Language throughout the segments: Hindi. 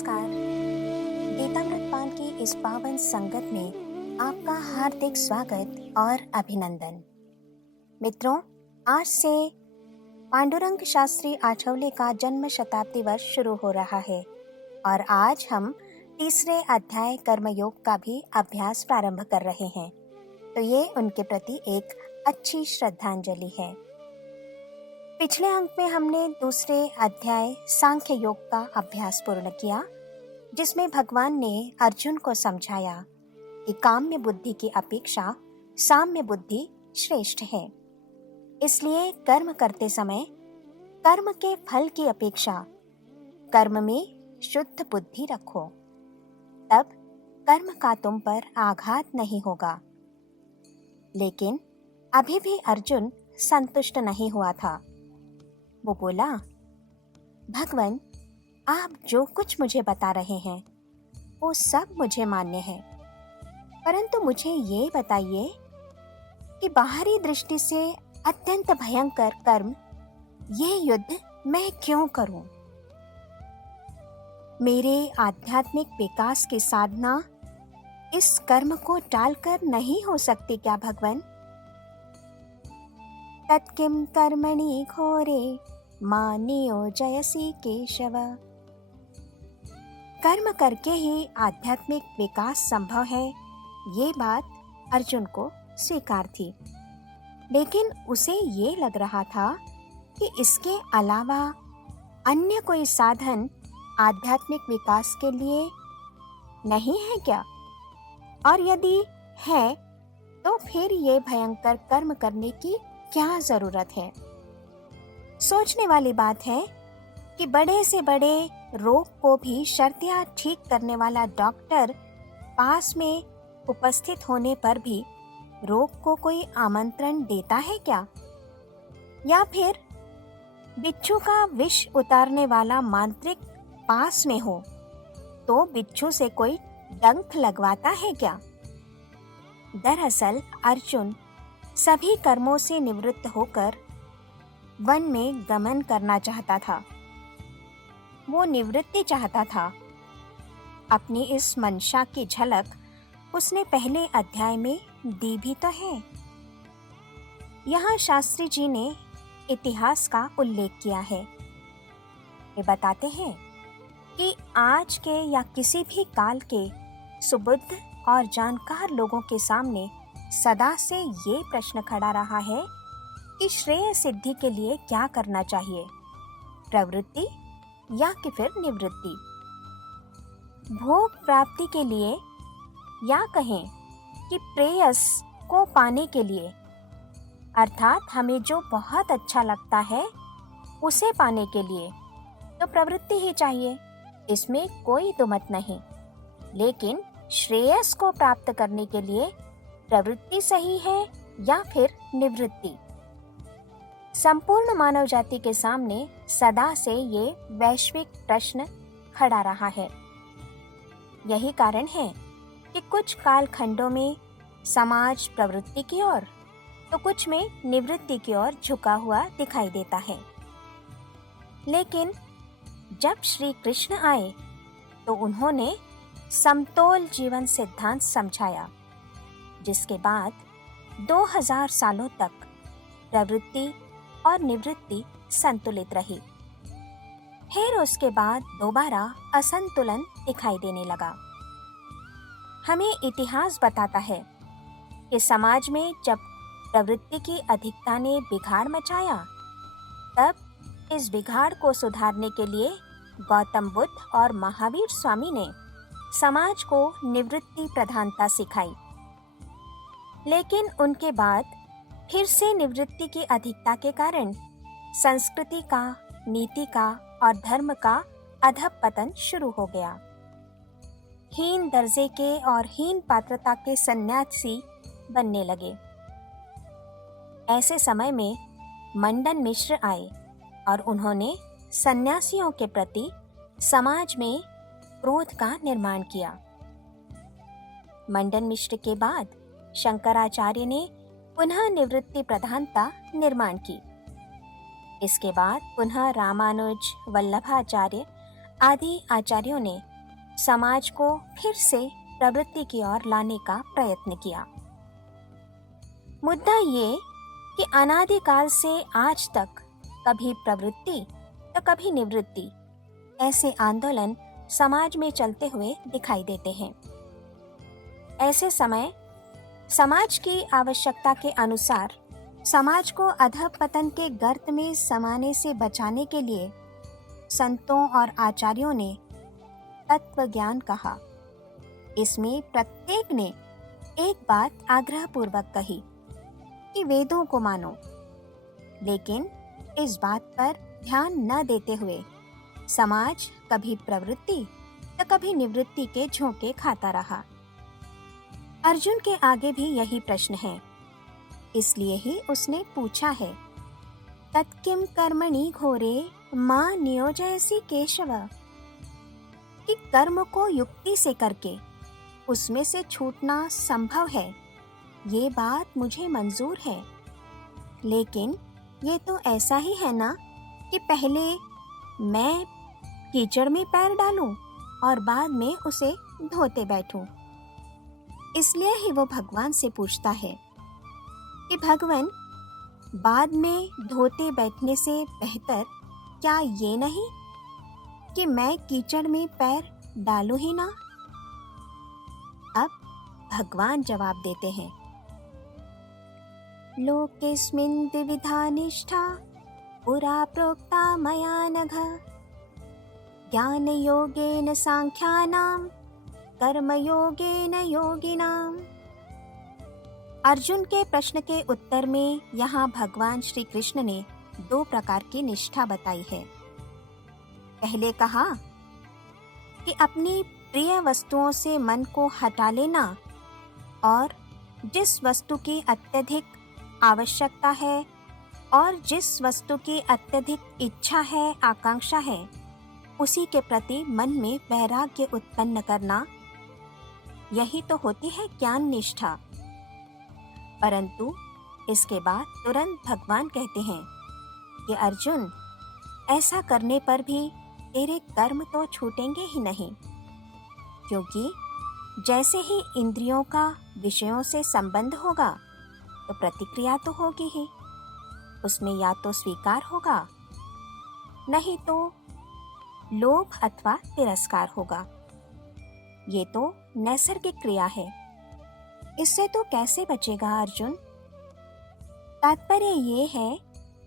नमस्कार। गीतामृतपान की इस पावन संगत में आपका हार्दिक स्वागत और अभिनंदन। मित्रों, आज से पांडुरंग शास्त्री आठवले का जन्म शताब्दी वर्ष शुरू हो रहा है और आज हम तीसरे अध्याय कर्मयोग का भी अभ्यास प्रारंभ कर रहे हैं। तो ये उनके प्रति एक अच्छी श्रद्धांजलि है। पिछले अंक में हमने दूसरे अध्याय सांख्य योग का अभ्यास पूर्ण किया, जिसमें भगवान ने अर्जुन को समझाया कि काम्य बुद्धि की अपेक्षा साम्य बुद्धि श्रेष्ठ है। इसलिए कर्म करते समय कर्म के फल की अपेक्षा कर्म में शुद्ध बुद्धि रखो, तब कर्म का तुम पर आघात नहीं होगा। लेकिन अभी भी अर्जुन संतुष्ट नहीं हुआ था। वो बोला, भगवान, आप जो कुछ मुझे बता रहे हैं वो सब मुझे मान्य है, परंतु मुझे ये बताइए कि बाहरी दृष्टि से अत्यंत भयंकर कर्म, ये युद्ध मैं क्यों करूं? मेरे आध्यात्मिक विकास की साधना इस कर्म को टालकर नहीं हो सकती क्या भगवान? तत्किं कर्मणि घोरे मा नियोजयसि केशव। कर्म करके ही आध्यात्मिक विकास संभव है, ये बात अर्जुन को स्वीकार थी। लेकिन उसे ये लग रहा था कि इसके अलावा अन्य कोई साधन आध्यात्मिक विकास के लिए नहीं है क्या? और यदि है तो फिर ये भयंकर कर्म करने की क्या जरूरत है? सोचने वाली बात है कि बड़े से बड़े रोग को भी शर्तिया ठीक करने वाला डॉक्टर पास में उपस्थित होने पर भी रोग को कोई आमंत्रण देता है क्या? या फिर बिच्छू का विष उतारने वाला मांत्रिक पास में हो तो बिच्छू से कोई डंक लगवाता है क्या? दरअसल अर्जुन सभी कर्मों से निवृत्त होकर वन में गमन करना चाहता था। वो निवृत्ति चाहता था। अपनी इस मंशा की झलक उसने पहले अध्याय में दी भी तो है। यहाँ शास्त्री जी ने इतिहास का उल्लेख किया है। वे बताते हैं कि आज के या किसी भी काल के सुबुद्ध और जानकार लोगों के सामने सदा से ये प्रश्न खड़ा रहा है कि श्रेय सिद्धि के लिए क्या करना चाहिए, प्रवृत्ति या कि फिर निवृत्ति? भोग प्राप्ति के लिए या कहें कि प्रेयस को पाने के लिए, अर्थात हमें जो बहुत अच्छा लगता है उसे पाने के लिए तो प्रवृत्ति ही चाहिए, इसमें कोई दुमत नहीं। लेकिन श्रेयस को प्राप्त करने के लिए प्रवृत्ति सही है या फिर निवृत्ति? संपूर्ण मानव जाति के सामने सदा से ये वैश्विक प्रश्न खड़ा रहा है। यही कारण है कि कुछ कालखंडों में समाज प्रवृत्ति की ओर तो कुछ में निवृत्ति की ओर झुका हुआ दिखाई देता है। लेकिन जब श्री कृष्ण आए तो उन्होंने समतोल जीवन सिद्धांत समझाया, जिसके बाद 2000 सालों तक प्रवृत्ति और निवृत्ति संतुलित रही। फिर उसके बाद दोबारा असंतुलन दिखाई देने लगा। हमें इतिहास बताता है कि समाज में जब प्रवृत्ति की अधिकता ने बिगाड़ मचाया, तब इस बिगाड़ को सुधारने के लिए गौतम बुद्ध और महावीर स्वामी ने समाज को निवृत्ति प्रधानता सिखाई। लेकिन उनके बाद फिर से निवृत्ति की अधिकता के कारण संस्कृति का, नीति का और धर्म का अधःपतन शुरू हो गया। हीन दर्जे के और हीन पात्रता के सन्यासी बनने लगे। ऐसे समय में मंडन मिश्र आए और उन्होंने सन्यासियों के प्रति समाज में क्रोध का निर्माण किया। मंडन मिश्र के बाद शंकराचार्य ने पुनः निवृत्ति प्रधानता निर्माण की। इसके बाद पुनः रामानुज, वल्लभाचार्य आदि आचार्यों ने समाज को फिर से प्रवृत्ति की ओर लाने का प्रयत्न किया। मुद्दा ये कि अनादिकाल से आज तक कभी प्रवृत्ति तो कभी निवृत्ति ऐसे आंदोलन समाज में चलते हुए दिखाई देते हैं। ऐसे समय समाज की आवश्यकता के अनुसार समाज को अधःपतन के गर्त में समाने से बचाने के लिए संतों और आचार्यों ने तत्व ज्ञान कहा। इसमें प्रत्येक ने एक बात आग्रहपूर्वक कही कि वेदों को मानो, लेकिन इस बात पर ध्यान न देते हुए समाज कभी प्रवृत्ति तो कभी निवृत्ति के झोंके खाता रहा। अर्जुन के आगे भी यही प्रश्न है, इसलिए ही उसने पूछा है, तत्किम कर्मणि घोरे मां नियोजयसि केशव, कि कर्म को युक्ति से करके उसमें से छूटना संभव है, ये बात मुझे मंजूर है, लेकिन ये तो ऐसा ही है ना कि पहले मैं कीचड़ में पैर डालूं और बाद में उसे धोते बैठूं। इसलिए ही वो भगवान से पूछता है कि भगवान, बाद में धोते बैठने से बेहतर क्या ये नहीं कि मैं कीचड़ में पैर डालूं ही ना। अब भगवान जवाब देते हैं, लोकेस्मिन् द्विविधा निष्ठा पुरा प्रोक्ता मया नघ, ज्ञान योगेन सांख्यानां कर्म योगेन योगिनां। अर्जुन के प्रश्न के उत्तर में यहाँ भगवान श्री कृष्ण ने दो प्रकार की निष्ठा बताई है। पहले कहा कि अपनी प्रिय वस्तुओं से मन को हटा लेना और जिस वस्तु की अत्यधिक आवश्यकता है और जिस वस्तु की अत्यधिक इच्छा है, आकांक्षा है, उसी के प्रति मन में वैराग्य उत्पन्न करना, यही तो होती है ज्ञान निष्ठा। परंतु इसके बाद तुरंत भगवान कहते हैं कि अर्जुन, ऐसा करने पर भी तेरे कर्म तो छूटेंगे ही नहीं, क्योंकि जैसे ही इंद्रियों का विषयों से संबंध होगा तो प्रतिक्रिया तो होगी ही, उसमें या तो स्वीकार होगा, नहीं तो लोभ अथवा तिरस्कार होगा। ये तो नैसर्गिक क्रिया है, इससे तो कैसे बचेगा अर्जुन। तात्पर्य ये है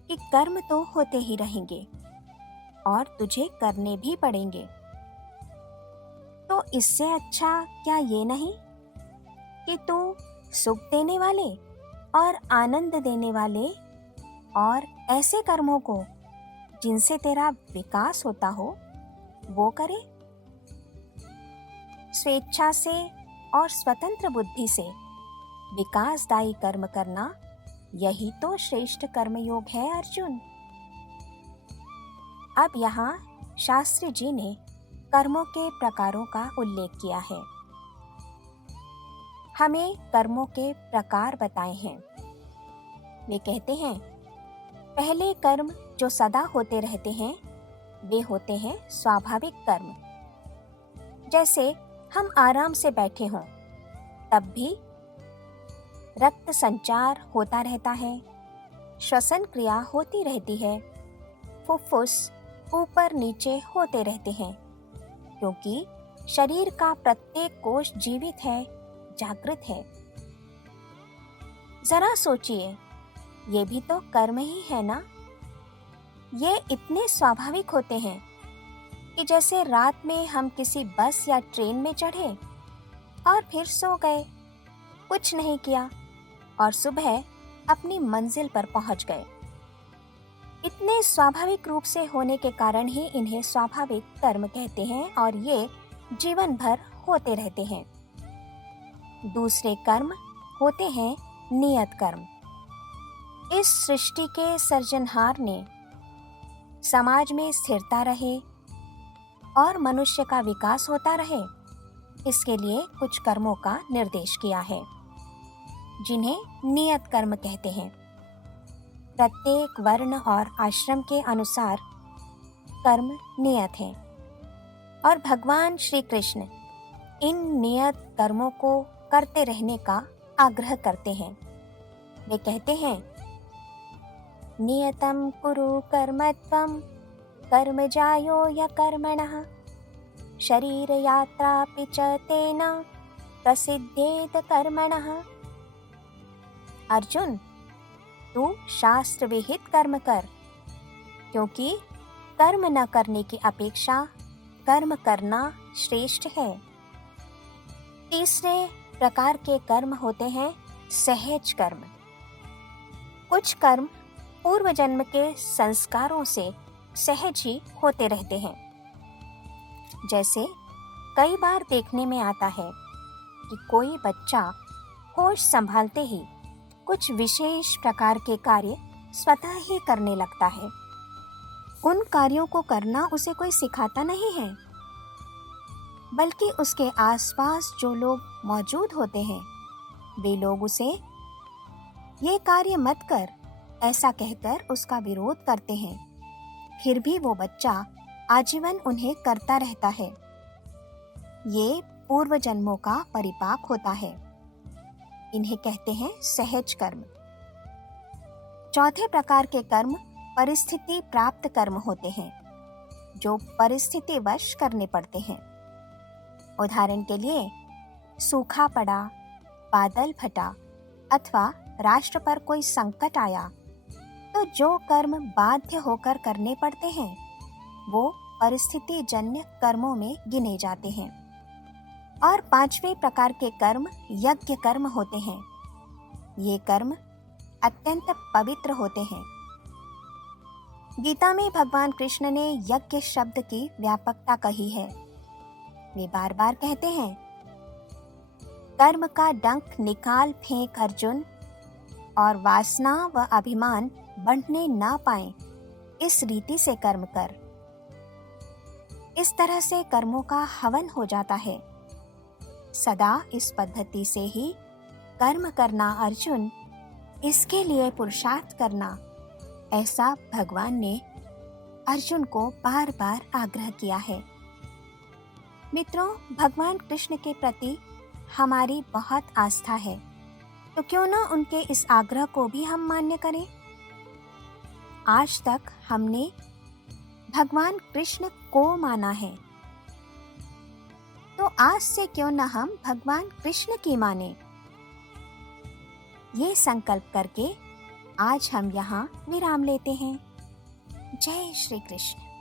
कि कर्म तो होते ही रहेंगे और तुझे करने भी पड़ेंगे, तो इससे अच्छा क्या ये नहीं कि तू सुख देने वाले और आनंद देने वाले और ऐसे कर्मों को जिनसे तेरा विकास होता हो वो करे। स्वेच्छा से और स्वतंत्र बुद्धि से विकासदायी कर्म करना, यही तो श्रेष्ठ कर्मयोग है अर्जुन। अब यहाँ शास्त्री जी ने कर्मों के प्रकारों का उल्लेख किया है। हमें कर्मों के प्रकार बताए हैं। वे कहते हैं, पहले कर्म जो सदा होते रहते हैं वे होते हैं स्वाभाविक कर्म। जैसे हम आराम से बैठे हों तब भी रक्त संचार होता रहता है, श्वसन क्रिया होती रहती है, फुफ्फुस ऊपर नीचे होते रहते हैं, क्योंकि शरीर का प्रत्येक कोश जीवित है, जागृत है। जरा सोचिए, ये भी तो कर्म ही है ना। ये इतने स्वाभाविक होते हैं कि जैसे रात में हम किसी बस या ट्रेन में चढ़े और फिर सो गए, कुछ नहीं किया और सुबह अपनी मंजिल पर पहुंच गए। इतने स्वाभाविक रूप से होने के कारण ही इन्हें स्वाभाविक कर्म कहते हैं और ये जीवन भर होते रहते हैं। दूसरे कर्म होते हैं नियत कर्म। इस सृष्टि के सर्जनहार ने समाज में स्थिरता रहे और मनुष्य का विकास होता रहे, इसके लिए कुछ कर्मों का निर्देश किया है, जिन्हें नियत कर्म कहते हैं। प्रत्येक वर्ण और आश्रम के अनुसार कर्म नियत है। और भगवान श्री कृष्ण इन नियत कर्मों को करते रहने का आग्रह करते हैं। वे कहते हैं, नियतं कुरु कर्म त्वं कर्म जायो य कर्मणः शरीर यात्रापि च तेन प्रसिद्धेत कर्मणः। अर्जुन, तू शास्त्र विहित कर्म कर, क्योंकि कर्म न करने की अपेक्षा कर्म करना श्रेष्ठ है। तीसरे प्रकार के कर्म होते हैं सहज कर्म। कुछ कर्म पूर्व जन्म के संस्कारों से सहज ही होते रहते हैं। जैसे कई बार देखने में आता है कि कोई बच्चा होश संभालते ही कुछ विशेष प्रकार के कार्य स्वतः ही करने लगता है। उन कार्यों को करना उसे कोई सिखाता नहीं है, बल्कि उसके आसपास जो लोग मौजूद होते हैं वे लोग उसे ये कार्य मत कर ऐसा कहकर उसका विरोध करते हैं। फिर भी वो बच्चा आजीवन उन्हें करता रहता है। ये पूर्व जन्मों का परिपाक होता है। इन्हें कहते हैं सहज कर्म। चौथे प्रकार के कर्म परिस्थिति प्राप्त कर्म होते हैं, जो परिस्थितिवश करने पड़ते हैं। उदाहरण के लिए सूखा पड़ा, बादल फटा अथवा राष्ट्र पर कोई संकट आया तो जो कर्म बाध्य होकर करने पड़ते हैं वो परिस्थिति जन्य कर्मों में गिने जाते हैं। और पांचवें प्रकार के कर्म यज्ञ कर्म होते हैं। ये कर्म अत्यंत पवित्र होते हैं। गीता में भगवान कृष्ण ने यज्ञ शब्द की व्यापकता कही है। वे बार बार कहते हैं, कर्म का डंक निकाल फेंक अर्जुन, और वासना व अभिमान बढ़ने ना पाए इस रीति से कर्म कर। इस तरह से कर्मों का हवन हो जाता है। सदा इस पद्धति से ही कर्म करना अर्जुन, इसके लिए पुरुषार्थ करना, ऐसा भगवान ने अर्जुन को बार बार आग्रह किया है। मित्रों, भगवान कृष्ण के प्रति हमारी बहुत आस्था है, तो क्यों ना उनके इस आग्रह को भी हम मान्य करें। आज तक हमने भगवान कृष्ण को माना है, तो आज से क्यों ना हम भगवान कृष्ण की माने। ये संकल्प करके आज हम यहाँ विराम लेते हैं। जय श्री कृष्ण।